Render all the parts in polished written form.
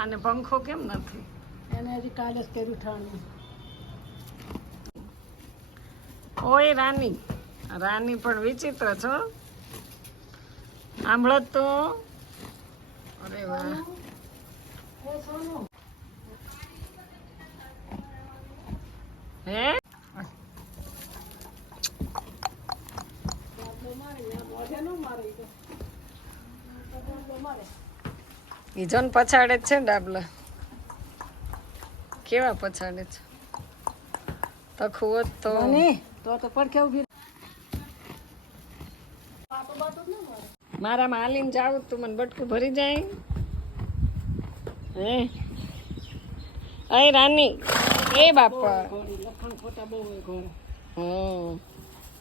આને પંખો કેમ નથી? એને હજી કાલે જ કર્યું ઠાણું. ઓય રાની, રાની પણ વિચિત્ર છો. સાંભળો તો. અરે વાહ. એ સોનું હે ઈજોન પછાડે જ છે ડાબલા. કેવા પછાડે છે? તખું હોત તો તો પડખે ઉભી મારામાં હાલીને જાવ તું મને બટકું ભરી જાય. હે અય રાની એ બાપા લખણ ખોટા બહુ હોય ઘોડે. હમ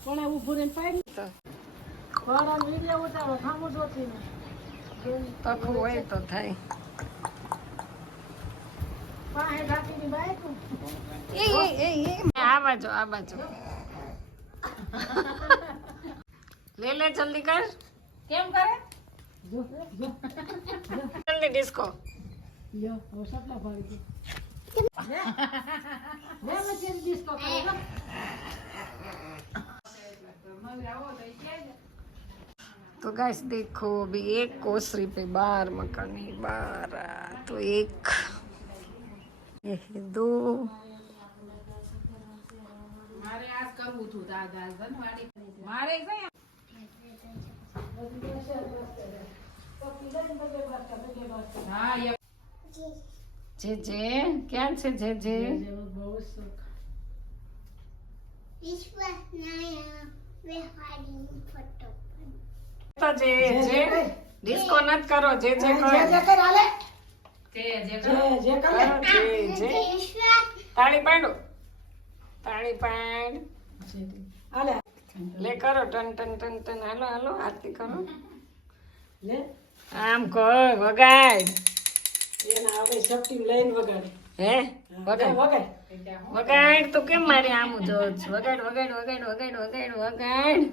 કોણે ઊભું રહીને પાડી તો ઘોડાનો વિડીયો ઉતારો ખામું જોતી ને તખું હોય તો થાય. પાસે ઢાંકીને બાઈક આ બાજુ આ બાજુ લે લે જલ્દી કર. કેમ કરે જલ્દી ડિસ્કો. લ્યો હવે સટલા ભાડી લે લે કેમ ડિસ્કો કરે तो गाइस देखो अभी एक कोसरी पे 12 मकान है 12 तो एक ये है 2 મારે આજ કરવું હતું દાદા જનવાડી મારે છે હા जे क्या છે जे બહુ સુખ તો જે ડિસ્કો નત કરો જે જે કરો કર હાલે જે જે કરે જે તાળી પાડો તાળી પાડ હાલે લે કરો ટન ટન ટન ટન હાલો હાલો આરતી કરો લે આમ કર વગાડ એના હવે શક્તિ લઈને વગાડે હે વગાડ વગાડ વગાડ તો કેમ મારે આમ જો વગાડ વગાડ વગાડ વગાડ વગાડ વગાડ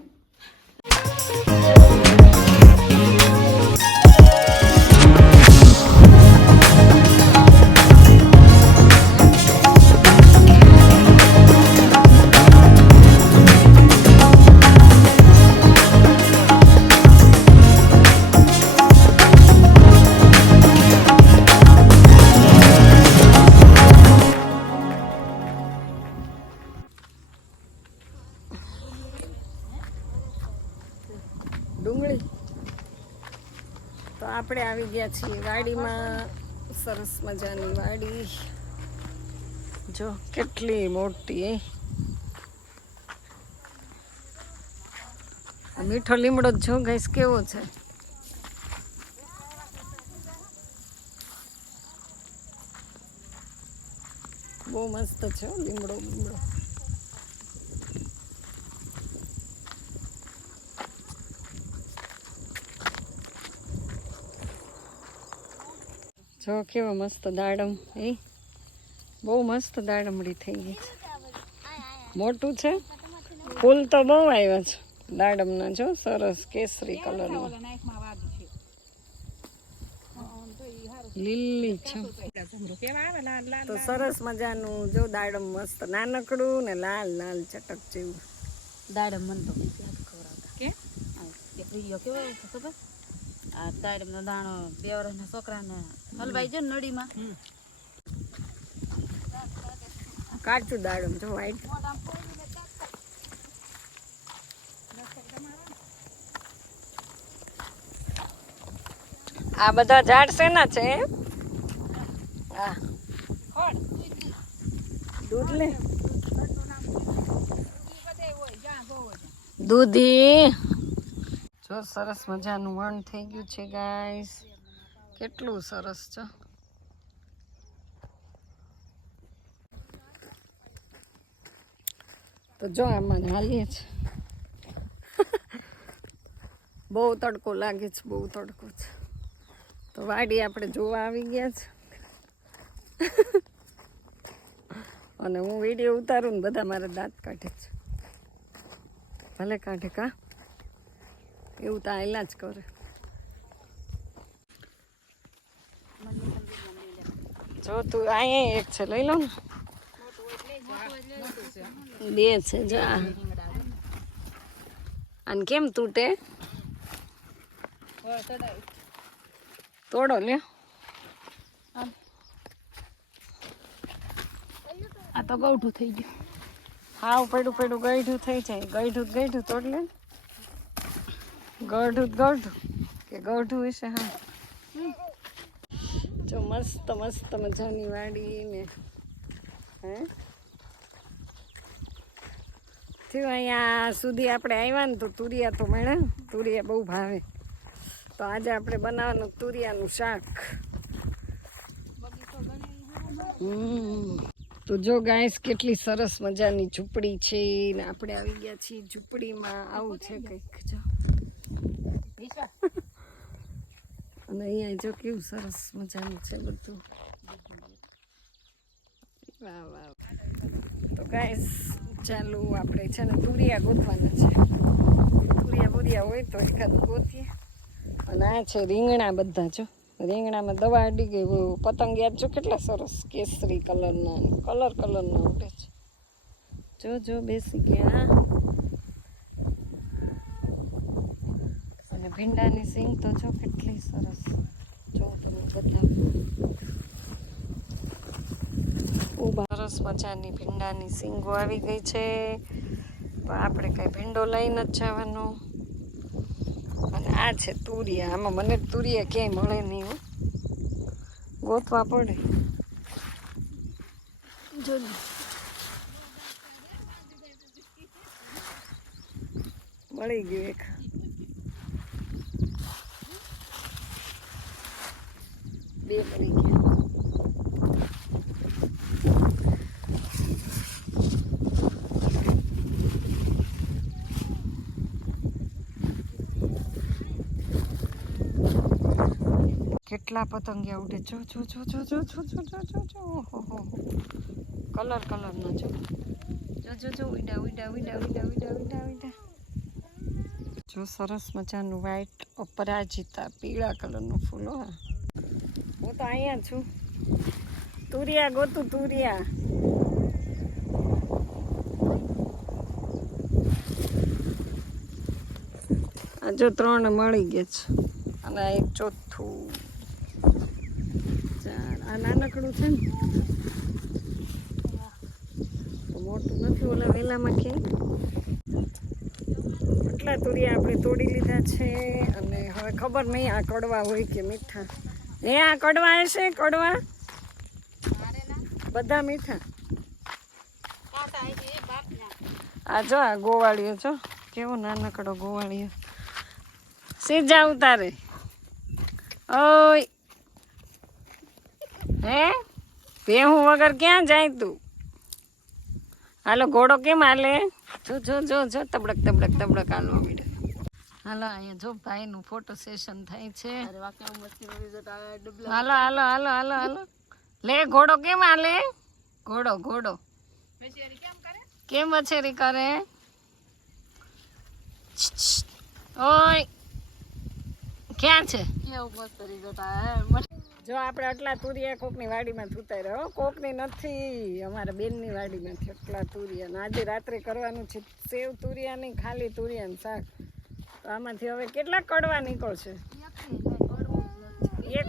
ડુંગળી તો આપણે આવી ગયા છીએ વાડીમાં. સરસ મજાની વાડી જો કેટલી મોટી. મીઠો લીમડો જો ગાઈસ કેવો છે. બહુ મસ્ત છે લીમડો લીમડો. જો કેવો મસ્ત દાડમ એ બહુ મસ્ત દાડમડી થઈ ગઈ છે. મોટું છે ફૂલ તો બહુ આવ્યા છે દાડમના જો સરસ કેસરી કલરનું લીલી છે તો સરસ મજાનું જો દાડમ મસ્ત નાનકડું ને લાલ લાલ ચટક જેવું દાડમ મન તો ખવડાવતા કે એક વિડીયો કેવો ખબર આ દાડમનો દાણો 2 વર્ષના છોકરાને હલવાઈ જો નળીમાં કાચું દાડમ જો વાઈટ. આ બધા ઝાડ શેના છે? આ દૂધ લે દૂધી જો સરસ મજાનું વણ થઈ ગયું છે ગાઈસ. કેટલું સરસ છે. તો જો આમાં હાલીએ છે. બહુ તડકો લાગે છે બહુ તડકો છે. તો વાડી આપણે જોવા આવી ગયા છે. અને હું વિડીયો ઉતારું ને બધા મારા દાંત કાઢે છે. ભલે કાઢે કા એવું તો આયલા જ કરે. જો તું અહીંયા એક છે લઈ લો ને. બે છે જા. અને કેમ તૂટે? તોડો લે. આ તો ગૌઠું થઈ ગયું. હાવ પડું ગઈઢું થઈ જાય. ગઈઢું તોડ લે. ગઢું કે ગઢું વિશે હા. જો મસ્ત મજાની વાડી ને હે થયું. અહીંયા સુધી આપણે આવ્યા ને તો તુરિયા તો મળે. તુરિયા બહુ ભાવે. તો આજે આપણે બનાવવાનું તુરિયાનું શાક. તો જો ગાઈસ કેટલી સરસ મજાની ઝૂંપડી છે ને આપણે આવી ગયા છીએ ઝૂંપડીમાં. આવું છે કંઈક જો. અને અહીંયા જો કેવું સરસ મજાનું છે બધું. વાહ. તો ગાઈસ ચાલો આપણે છે ને તુરિયા ગોતવાના છે. તુરિયા હોય તો એકાદું ગોતીએ. અને આ છે રીંગણા બધા જો. રીંગણામાં દવા અડી ગઈ. પતંગિયા જો કેટલા સરસ કેસરી કલરના ઉડે છે. જો બેસી ગયા. અને ભીંડાની સિંગ તો જો કેટલી સરસ. જો તમે બધા ખૂબ સરસ મજાની ભીંડાની સિંગો આવી ગઈ છે. તો આપણે કઈ ભીંડો લઈને જ જવાનો. અને આ છે તુરિયા. આમાં મને તુરિયા ક્યાંય મળે નહીં હો. ગોતવા પડે. જો મળી ગયું એક. બે મળી ગયા. કેટલા પતંગિયા ઉડે. જો ઓહો કલર ના જો ઉડા. જો સરસ મજાનું વ્હાઈટ અપરાજિતા પીળા કલરનું ફૂલ. હું તો અહીંયા છું. તુરિયા ગોતું તુરિયા. આ જો 3 મળી ગયા છે. અને એક ચોથું. આ નાનકડું છે ને મોટું નથી. ઓલા વેલામાં કે એટલા તુરિયા આપણે તોડી લીધા છે. અને હવે ખબર નહીં આ કડવા હોય કે મીઠા. આ કડવા હશે. કડવા બધા મીઠા. આ જો આ ગોવાળીઓ જો કેવો નાનકડો ગોવાળીઓ. સીધા ઉતારે. ઓય હે ભેહું વગર ક્યાં જાય તું? હાલો ઘોડો કેમ હાલે? જો તબડક હાલવા માંડે. હાલો અહીંયા જો ભાઈનું ફોટો સેશન થાય છે. હાલો લે ઘોડો કેમ હાલે? ઘોડો કેમ વછેરી કરે? ઓય ક્યાં છે? જો આપણે આટલા તુરિયા કોકની વાડીમાં થૂતાઈ રહ્યો. કોકની નથી, અમારા બેનની વાડીમાંથી આટલા તુરિયા. આજે રાત્રે કરવાનું છે સેવ તુરિયા નહીં, ખાલી તુરિયાનું શાક. તો આમાંથી હવે કેટલા કડવા નીકળશે? એક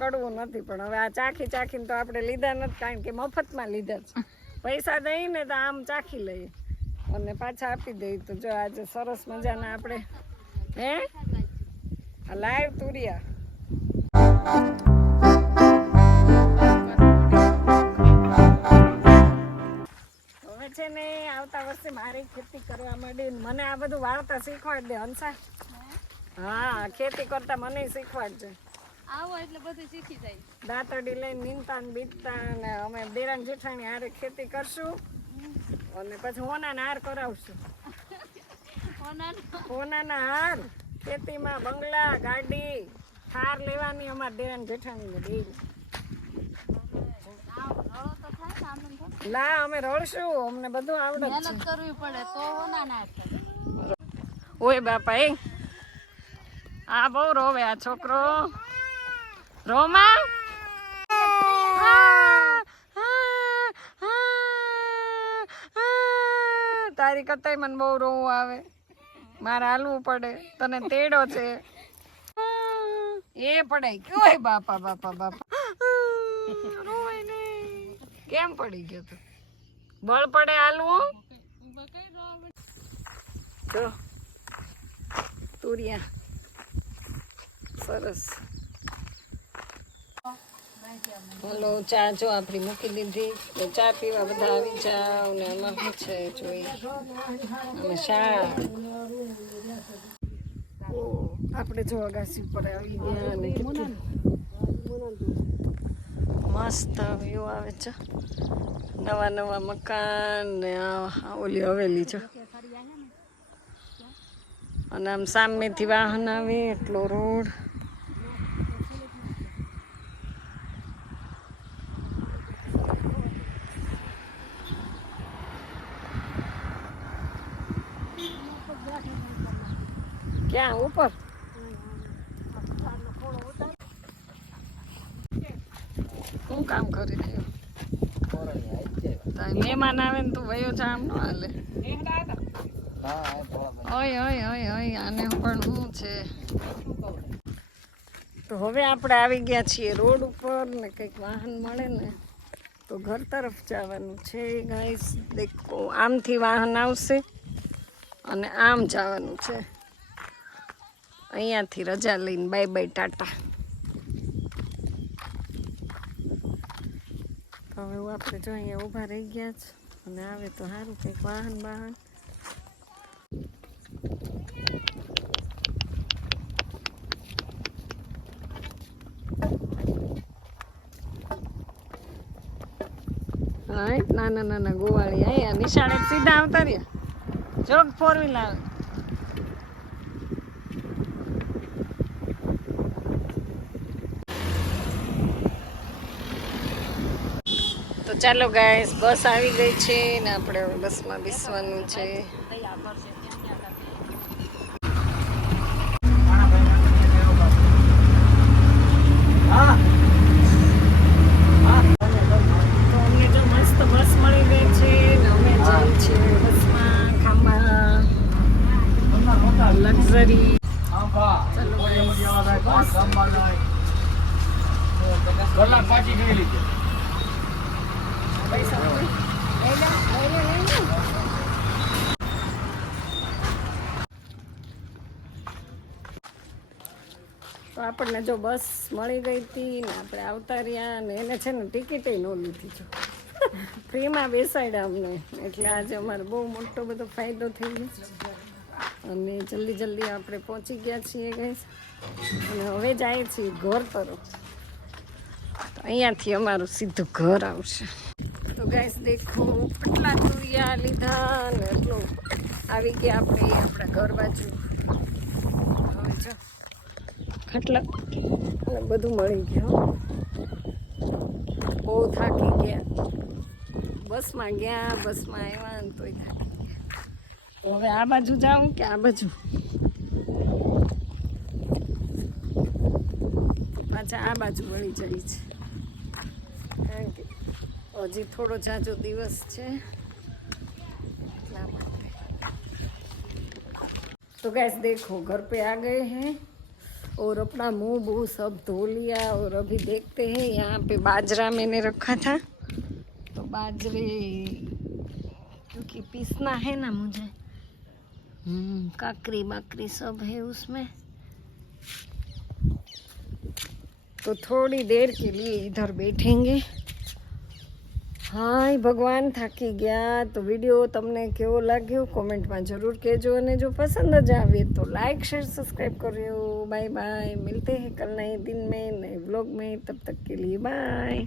કડવું નથી. પણ હવે આ ચાખીને તો આપણે લીધા નથી, કારણ કે મફતમાં લીધા છે. પૈસા દઈને તો આમ ચાખી લઈએ અને પાછા આપી દઈએ. તો જો આજે સરસ મજાના આપણે આ લાઈવ તુરિયા. હવે છે ને આવતા વર્ષે મારી ખેતી કરવા માંડી. મને આ બધું વાળતા શીખવાડ દે હંસા. હા ખેતી કરતા મને શીખવાડજે. આવો એટલે બધું શીખી જાય. દાંતરડી લઈને નીંદતા ને બીજતા ને અમે દેરાન જેઠાણી હારે ખેતી કરશું અને પછી હોનાના હાર કરાવશું. હોનાના હાર ખેતીમાં બંગલા ગાડી થાર લેવાની અમારે દેરાન જેઠાણીને દે. લા અમે રળશું, અમને બધું આવડે. મહેનત કરવી પડે તો હોનાના હાર. ઓય બાપા આ બહુ રોવે આ છોકરો. રોમા તારી કતાઈ મને બહુ રોવું આવે, મારે હાલવું પડે, તને તેડો છે એ પડાય કયો બાપા બાપા બાપા રોવાય નહીં. કેમ પડી ગયો તું? બળ પડે હાલવું. જો તુરિયા સરસ. હલો, ચા જો આપણી મૂકી દીધી, તો ચા પીવા બધા આવી જાવ. ને આમાં શું છે જોઈ, અને શાક. આપણે જો અગાસી ઉપર આવી ગયા ને કેટલું મસ્ત વ્યૂ આવે છે. નવા નવા મકાન ને આ ઓલી હવેલી છે, અને આમ સામેથી વાહન આવે એટલો રોડ. ક્યાં ઉપર? શું કામ કરી રહ્યો? મહેમાન આવે ને તું વયો જા, આમ ન હાલે. ઓય ઓય ઓય ઓય, આને પણ શું છે. તો હવે આપણે આવી ગયા છીએ રોડ ઉપર, ને કંઈક વાહન મળે ને તો ઘર તરફ જવાનું છે ગાઈસ. દેખો, આમથી વાહન આવશે અને આમ જવાનું છે. અહીંયાથી રજા લઈને બાય બાય ટાટા. તો હવે આપણે જો અહીંયા ઊભા રહી ગયા છે, અને આવે તો સારું કંઈક વાહન વાહન. રાઈટ, નાના નાના ગોવાળી અહીંયા નિશાળે સીધા આવતા રહ્યા. જો 4 વ્હીલ આવે. તો ચાલો ગાઈસ, બસ આવી ગઈ છે ને આપણે હવે બસમાં બેસવાનું છે. તો અમને જો મસ્ત બસ મળી ગઈ છે ને અમે જઈએ છીએ બસમાં. ખાંભા લક્ઝરી. તો આપણને જો બસ મળી ગઈ હતી ને આપણે આવતા રહ્યા, ને એને છે ને ટિકિટે ન લીધી જો, ફ્રીમાં બેસાડ્યા અમને. એટલે આજે અમારે બહુ મોટો બધો ફાયદો થઈ ગયો, અને જલ્દી જલ્દી આપણે પહોંચી ગયા છીએ ગાઈસ. અને હવે જાય છીએ ઘર તરફ. તો અહીંયાથી અમારું સીધું ઘર આવશે. તો ગાઈસ દેખો, કેટલા તુરિયા લીધા ને એટલું આવી ગયા આપણે આપણા ઘર બાજુ. હવે જો ખાટલા બધું મળી ગયું. બહુ થાકી ગયા, બસમાં ગયા, બસમાં આવ્યા ને તોય થાકી ગયા. હવે આ બાજુ જાઉં કે આ બાજુ? પાછા આ બાજુ વળી જાય છે, કારણ કે હજી થોડો જાજો દિવસ છે એટલા માટે. तो गैस देखो घर पे आ गए हैं और अपना मुंह बूह सब धो लिया, और अभी देखते हैं यहाँ पे बाजरा मैंने रखा था, तो बाजरे क्योंकि पीसना है ना मुझे, काकरी बाकरी सब है उसमें, तो थोड़ी देर के लिए इधर बैठेंगे. हाय भगवान, થાકી ગયા. તો વિડીયો તમને કેવો લાગ્યો કોમેન્ટમાં જરૂર કહેજો, અને જો પસंद જ આવે તો लाइक शेयर सब्सक्राइब करियो. बाय बाय, मिलते हैं कल नए दिन में नए व्लॉग में, तब तक के लिए बाय.